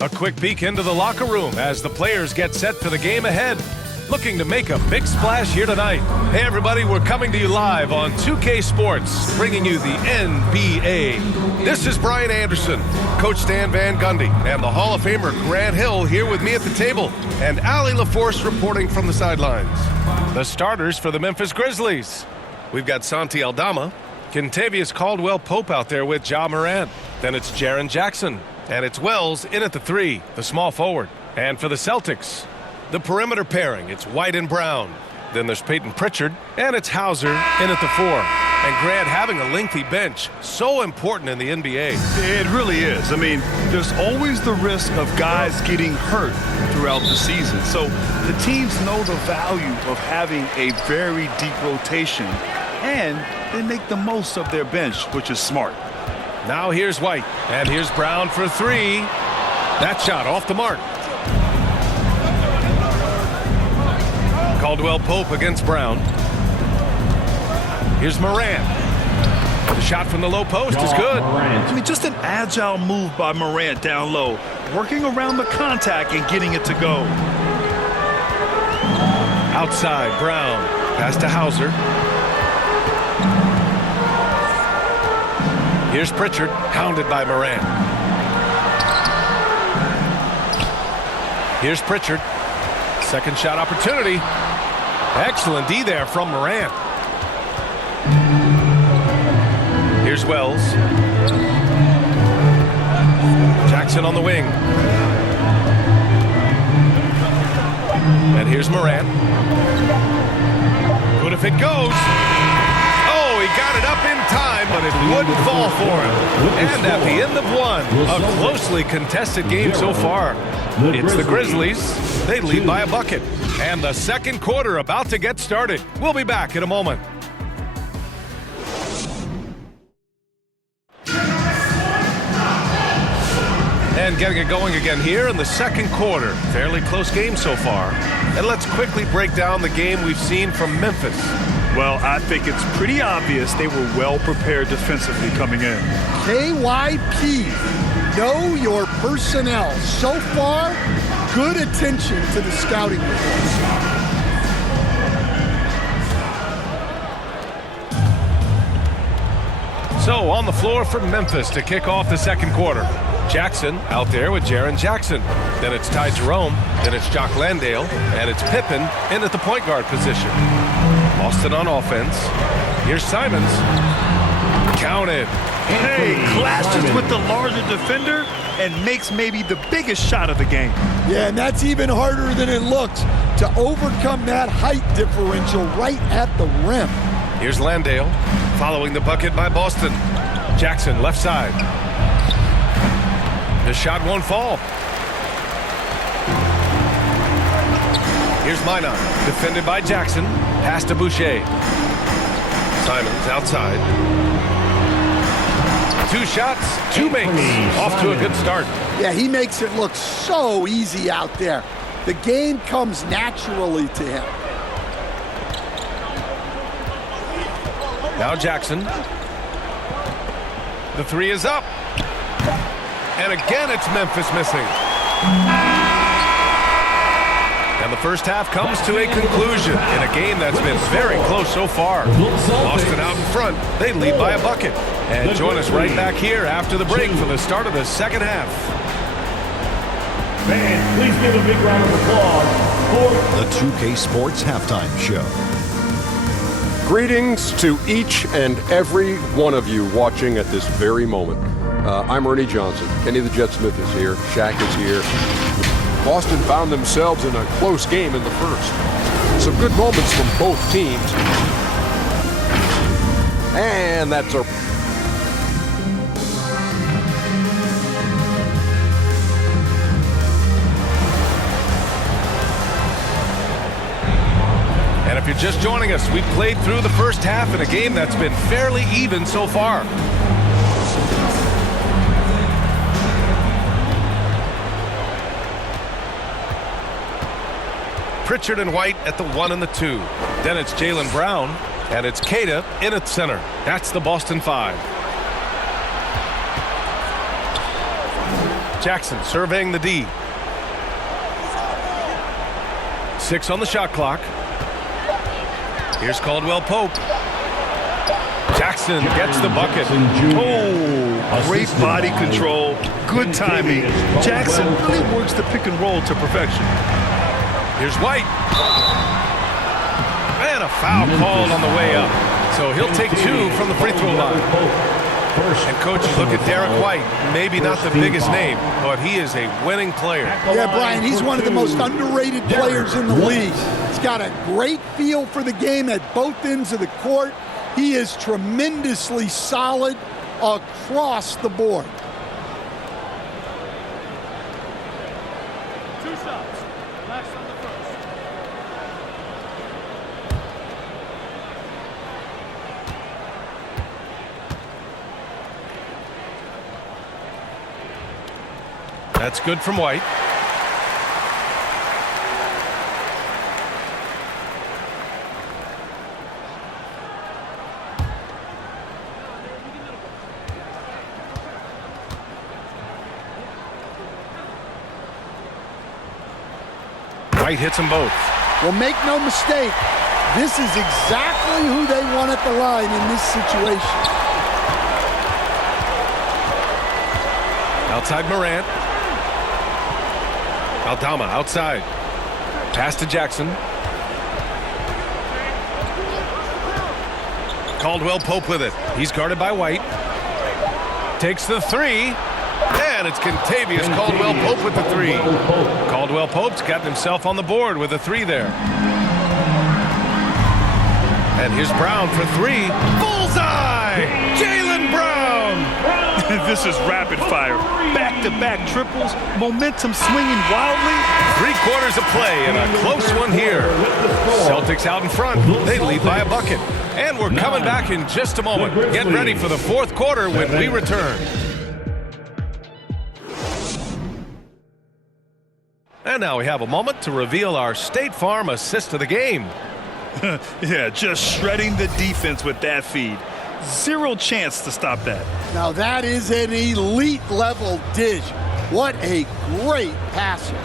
A quick peek into the locker room as the players get set for the game ahead. Looking to make a big splash here tonight. Hey everybody, we're coming to you live on 2K Sports, bringing you the NBA. This is Brian Anderson, Coach Stan Van Gundy, and the Hall of Famer Grant Hill here with me at the table, and Allie LaForce reporting from the sidelines. The starters for the Memphis Grizzlies. We've got Santi Aldama, Kentavious Caldwell-Pope out there with Ja Morant. Then it's Jaren Jackson. And it's Wells in at the 3, the small forward. And for the Celtics, the perimeter pairing, it's White and Brown. Then there's Peyton Pritchard, and it's Hauser in at the 4. And Grant, having a lengthy bench, so important in the NBA. It really is. I mean, there's always the risk of guys getting hurt throughout the season. So the teams know the value of having a very deep rotation, and they make the most of their bench, which is smart. Now here's White, and here's Brown for 3. That shot off the mark. Caldwell-Pope against Brown. Here's Morant. The shot from the low post is good. I mean, just an agile move by Morant down low, working around the contact and getting it to go. Outside, Brown. Pass to Hauser. Here's Pritchard, hounded by Morant. Here's Pritchard. Second shot opportunity. Excellent D there from Morant. Here's Wells. Jackson on the wing. And here's Morant. Good if it goes. He got it up in time, but it wouldn't fall for him. And at the end of one, a closely contested game so far. It's the Grizzlies. They lead by a bucket. And the second quarter about to get started. We'll be back in a moment. And getting it going again here in the second quarter. Fairly close game so far. And let's quickly break down the game we've seen from Memphis. Well, I think it's pretty obvious they were well prepared defensively coming in. KYP, know your personnel. So far, good attention to the scouting reports. So on the floor for Memphis to kick off the second quarter. Jackson out there with Jaren Jackson. Then it's Ty Jerome. Then it's Jock Landale. And it's Pippen in at the point guard position. Boston on offense. Here's Simons. Counted. Hey, clashes with the larger defender and makes maybe the biggest shot of the game. Yeah, and that's even harder than it looks to overcome that height differential right at the rim. Here's Landale following the bucket by Boston. Jackson left side. The shot won't fall. Here's Minot, defended by Jackson. Pass to Boucher. Simons outside. 2 shots, 2 makes. Off to a good start. Yeah, he makes it look so easy out there. The game comes naturally to him. Now Jackson. The 3 is up. And again, it's Memphis missing. And the first half comes to a conclusion in a game that's been very close so far. Boston out in front. They lead by a bucket. And join us right back here after the break for the start of the second half. Fans, please give a big round of applause for the 2K Sports Halftime Show. Greetings to each and every one of you watching at this very moment. I'm Ernie Johnson. Kenny the Jet Smith is here. Shaq is here. Boston found themselves in a close game in the first. Some good moments from both teams. And that's our... And if you're just joining us, we've played through the first half in a game that's been fairly even so far. Pritchard and White at the 1 and the 2. Then it's Jaylen Brown, and it's Cada in at center. That's the Boston 5. Jackson surveying the D. 6 on the shot clock. Here's Caldwell Pope. Jackson gets the bucket. Oh, great body control, good timing. Jackson really works the pick and roll to perfection. Here's White. And a foul called on the way up. So he'll take 2 from the free throw line. And coaches look at Derrick White. Maybe not the biggest name, but he is a winning player. Yeah, Brian, he's one of the most underrated players in the league. He's got a great feel for the game at both ends of the court. He is tremendously solid across the board. 2 shots. Last on the first. That's good from White. White hits them both. Well, make no mistake, this is exactly who they want at the line in this situation. Outside Morant. Aldama outside. Pass to Jackson. Caldwell Pope with it. He's guarded by White. Takes the 3. And it's Contavious Caldwell Pope with the 3. Caldwell Pope's gotten himself on the board with a 3 there. And here's Brown for 3. Bullseye! Jaylen Brown! This is rapid fire. Back-to-back triples, momentum swinging wildly. 3 quarters of play and a close one here. Celtics out in front. They lead by a bucket. And we're coming back in just a moment. Get ready for the 4th quarter when we return. And now we have a moment to reveal our State Farm assist of the game. Yeah, just shredding the defense with that feed. 0 chance to stop that. Now that is an elite level dish. What a great passer.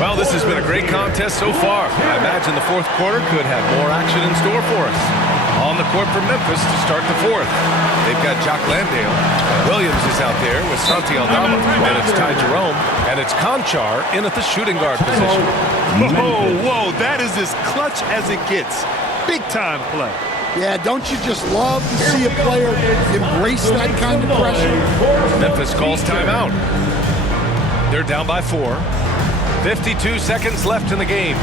Well, this has been a great contest so far. I imagine the 4th quarter could have more action in store for us. On the court for Memphis to start the 4th. They've got Jock Landale. Williams is out there with Santi Aldama. And it's Ty Jerome. And it's Conchar in at the shooting guard position. Whoa, that is as clutch as it gets. Big time play. Yeah, don't you just love to see a player embrace that kind of pressure? Memphis calls timeout. They're down by 4. 52 seconds left in the game.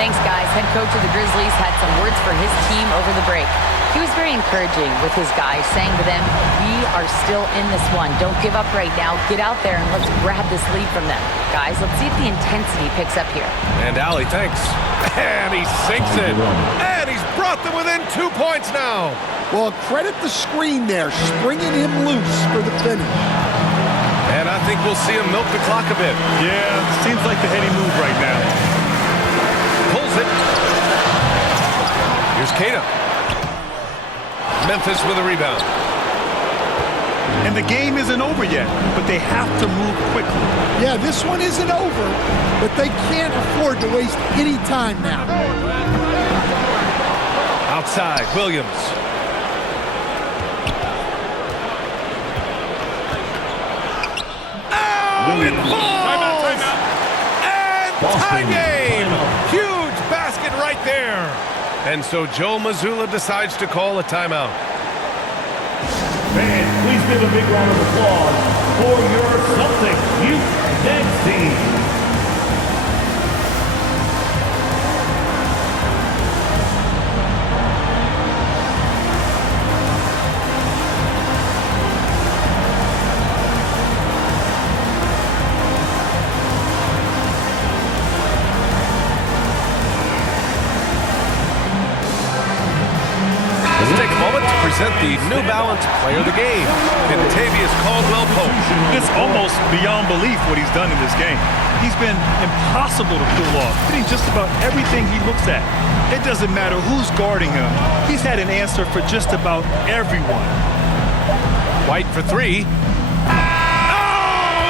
Thanks, guys. Head coach of the Grizzlies had some words for his team over the break. He was very encouraging with his guys, saying to them, we are still in this one. Don't give up right now. Get out there and let's grab this lead from them. Guys, let's see if the intensity picks up here. And Allie, thanks. And he sinks it. And he's brought them within 2 points now. Well, credit the screen there, springing him loose for the finish. And I think we'll see him milk the clock a bit. Yeah, seems like the heady move right now. Pulls it. Here's Cada. Memphis with a rebound. And the game isn't over yet, but they have to move quickly. Yeah, this one isn't over, but they can't afford to waste any time now. Outside, Williams. Oh, it falls! And tie game! Huge basket right there. And so Joe Mazzulla decides to call a timeout. Fans, please give a big round of applause for your Celtics Youth Next team. Let's take a moment to present the New Balance Player of the Game, Kentavious Caldwell-Pope. It's almost beyond belief what he's done in this game. He's been impossible to pull off, hitting just about everything he looks at. It doesn't matter who's guarding him. He's had an answer for just about everyone. White for three. Oh,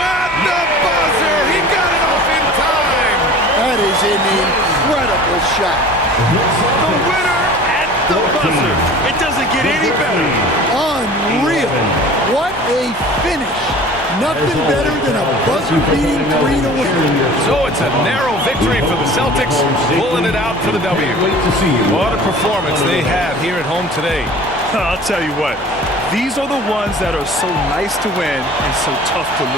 at the buzzer! He got it off in time! That is an incredible shot. The winner at the buzzer. It doesn't get any better. Unreal. What a finish. Nothing better than a buzzer-beating three to win. So it's a narrow victory for the Celtics, pulling it out for the W. What a performance they had here at home today. I'll tell you what, these are the ones that are so nice to win and so tough to lose.